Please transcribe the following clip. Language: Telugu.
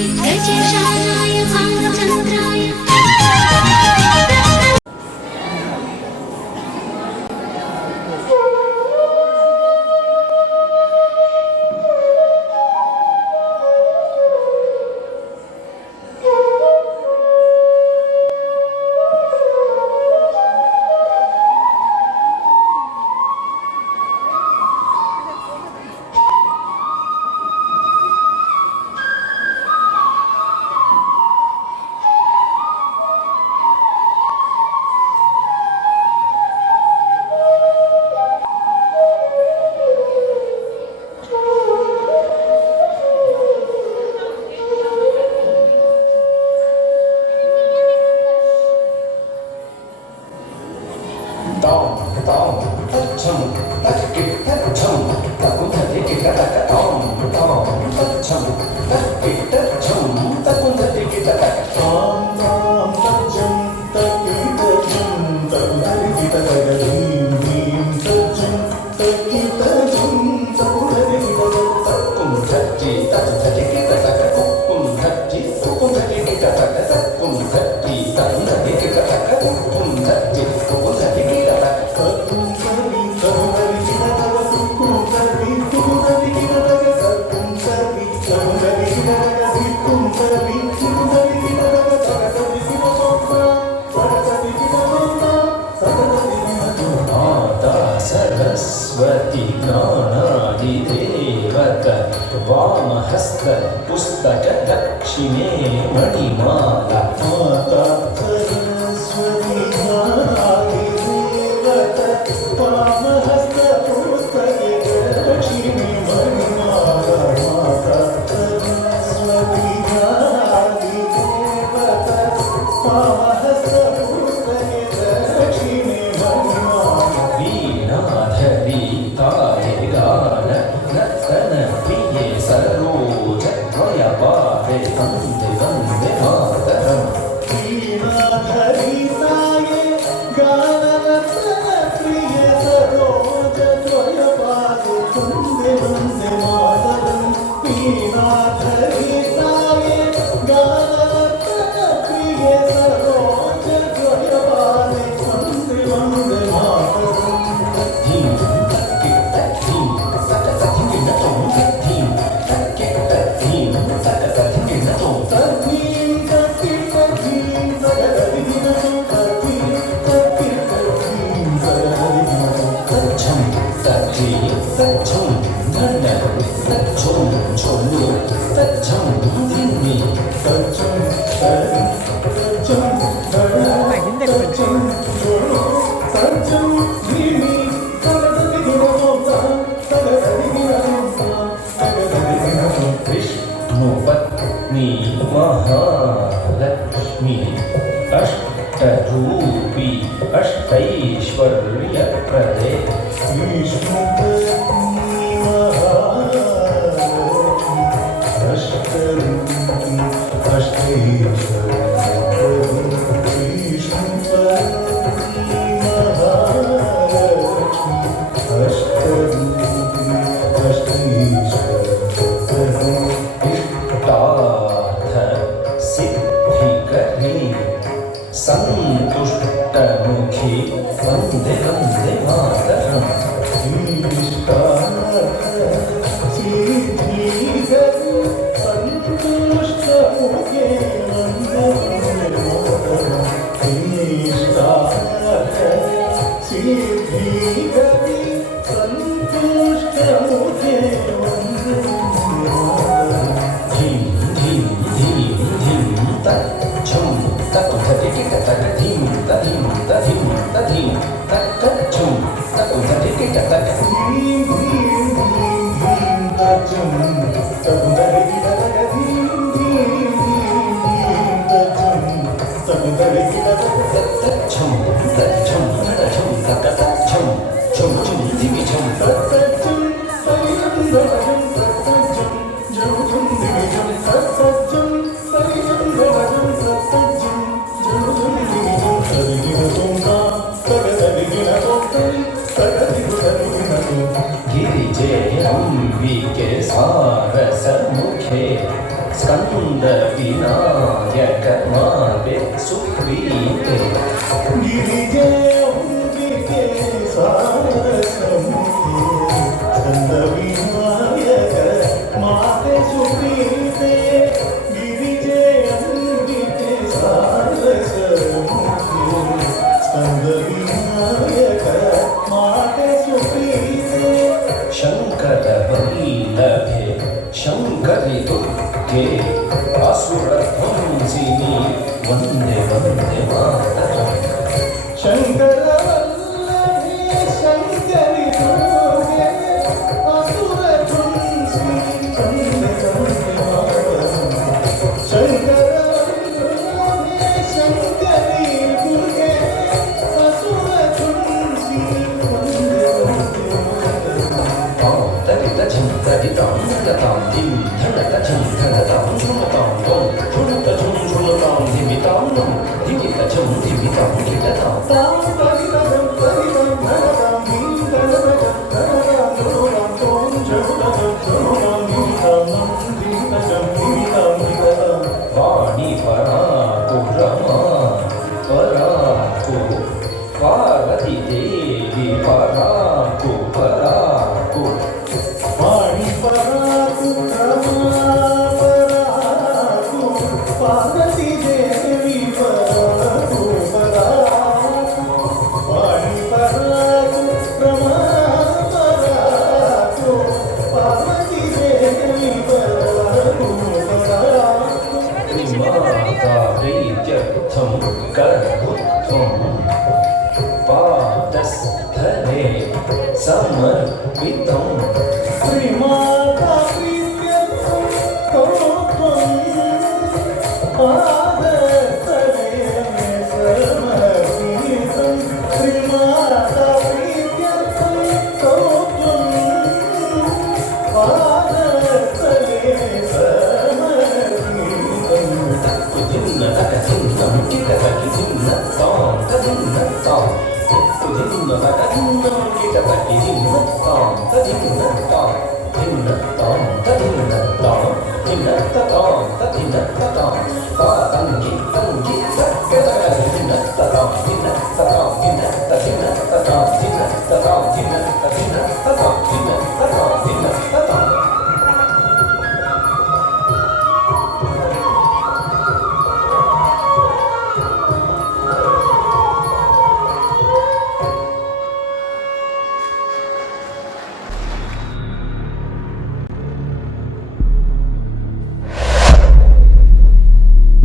गजेशानाय भानुचन्द्राय सरस्वती ज्ञानादिदेवत वामहस्त पुस्तक दक्षिणे मणिमाला माता सरस्वती ज्ञानादिदेवत वामहस्त पुस्तक दक्षिणे मणिमाला माता सरस्वती ज्ञानादिदेवत वामहस्त पुस्तक दक्षिणे वीणाधरी ताये गान नर्तन प्रिये सरोज त्वयपादे वन्दे वन्दे मातरम् वीणाधरी ताये गान नर्तन प्रिये सरोज त्वयपादे वन्दे वन्दे मातरम् वीणाधरी ताये गान नर्तन प्रिये सरोज त्वयपादे वन्दे वन्दे मातरम् महालक्ष्मी अष्टरूपी अष्टैश्वर्यप्रदे विष्णुपत्नी महालक्ष्मी अष्टरूपी अष्टैश्वर्यप्रदे विष्णुपत्नी महालक्ष्मी अष्टरूपी अष्टैश्वर्यप्रदे संतुष्टमुखी वन्दे वन्दे मातरम् संतुष्टमुखे वन्दे वन्दे मातरम् सिद्धिगति संतुष्टमुखे वन्दे वन्दे मातरम् धीं धीं धीं धीं तच्छं तकुधटिकिटतकधीं तधीं तधीं तधीं तच्चं तकुधटिकिटतकधीं धीं धीं धीं तच्छं तकुधटिकिटतकधीं धीं धीं धीं तच्छं तकुधटिकिटतकधीं तच्छं तच्छं तकतच्छं छं छं दिविछं तच्छं सरितं भजं तच्छं झं झं दिविछं तच्छं सरितं भजं तच्छं झं झं दिविछं सरिगिनतोंगा सगदगिनतोंगि सगदिगुदगिनतो गिरिजे अंबिके सारसमुखे స్కంద వినాయక మావే సుప్రీతే గిరిజేంద్రికే సారసముఖే స్కంద వినాయక మాతే సుప్రీతే గిరిజేంద్రికే సారసముఖే స్కంద వినాయక మాతే సుప్రీతే శంకర వల్లభే శంకరి దుర్గే అసుర ధ్వంసిని వందే వందే మాతరం శంకర వల్లభే శంకరి దుర్గే అసుర ధ్వంసిని వందే వందే మాతరం శంకర వల్లభే శంకరి దుర్గే అసుర ధ్వంసిని వందే వందే మాతరం తరిత చింతరితాం తతాం ధిం ధనత చింతనతాం ఝుమతాం త్వం ఝుమత ఝుం ఝుమతాం ధిమితాం నం ధిమిత ఝం ధిమితాం ధిటతాం తాం పరిదం పరిదం ధనదం దీదనదం ధనదం ధనదం తోం జగదం జగదం దీదం దీదం దీదం దీదం వాణి పరాకు రమా పరాకు పార్వతీ దేవి పరాకు పరాకు వాణి పరాకు రమా పరాకు పార్వతీ దేవి పరాకు పరాకు వాణి పరాకు రమా పరాకు పార్వతీ దేవి పరాకు పరాకు మాతా ప్రీత్యర్థం కర్తుత్వం పాదస్థలే సమర్పితం శ్రీమాతా ప్రీత్యర్థం కరోత్వం పాదతలే సమర్పితం శ్రీమాతా ప్రీత్యర్థం కరోత్వం పాదతలే సమర్పితం కుదిన్న తకదిన్నం కిటకిదిన్న తాం తదిన్న తాం కుదిన్న తకదిన్నం కిటకిదిన్న తాం తదిన్న తాం దిన్న తాం తదిన్న తాం దిన్న తాం తదిన్న తాం తాంగి తంగి తక్కదగ దిన్న తాం దిన్న తాం